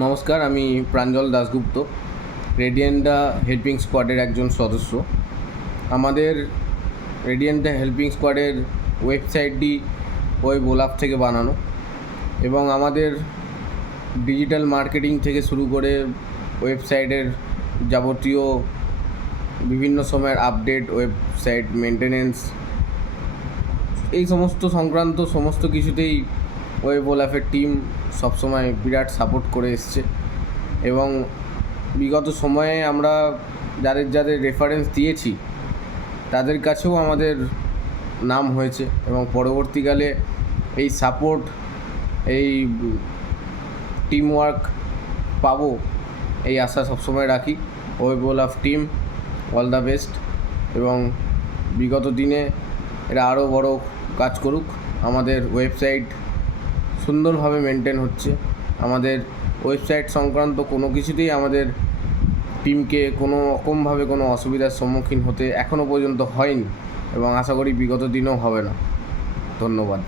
নমস্কার, আমি প্রাঞ্জল দাশগুপ্ত, রেডিয়েন্টা হেল্পিং স্কোয়াডের একজন সদস্য। আমাদের রেডিয়েন্টা হেল্পিং স্কোয়াডের ওয়েবসাইটটি ওয়েব ওলাফ থেকে বানানো, এবং আমাদের ডিজিটাল মার্কেটিং থেকে শুরু করে ওয়েবসাইটের যাবতীয় বিভিন্ন সময়ের আপডেট, ওয়েবসাইট মেনটেনেন্স, এই সমস্ত সংক্রান্ত সমস্ত কিছুতেই ওয়েব ওলাফের টিম সবসময় বিরাট সাপোর্ট করে এসছে। এবং বিগত সময়ে আমরা যাদের রেফারেন্স দিয়েছি তাদের কাছেও আমাদের নাম হয়েছে, এবং পরবর্তীকালে এই সাপোর্ট, এই টিমওয়ার্ক পাবো এই আশা সবসময় রাখি। Web Olaf team all the best, এবং বিগত দিনে এরা আরও বড় কাজ করুক। আমাদের ওয়েবসাইট সুন্দরভাবে মেনটেন হচ্ছে। আমাদের ওয়েবসাইট সংক্রান্ত কোনো কিছুতেই আমাদের টিমকে কোনো রকমভাবে কোনো অসুবিধার সম্মুখীন হতে এখনও পর্যন্ত হয়নি, এবং আশা করি বিগত দিনেও হবে না। ধন্যবাদ।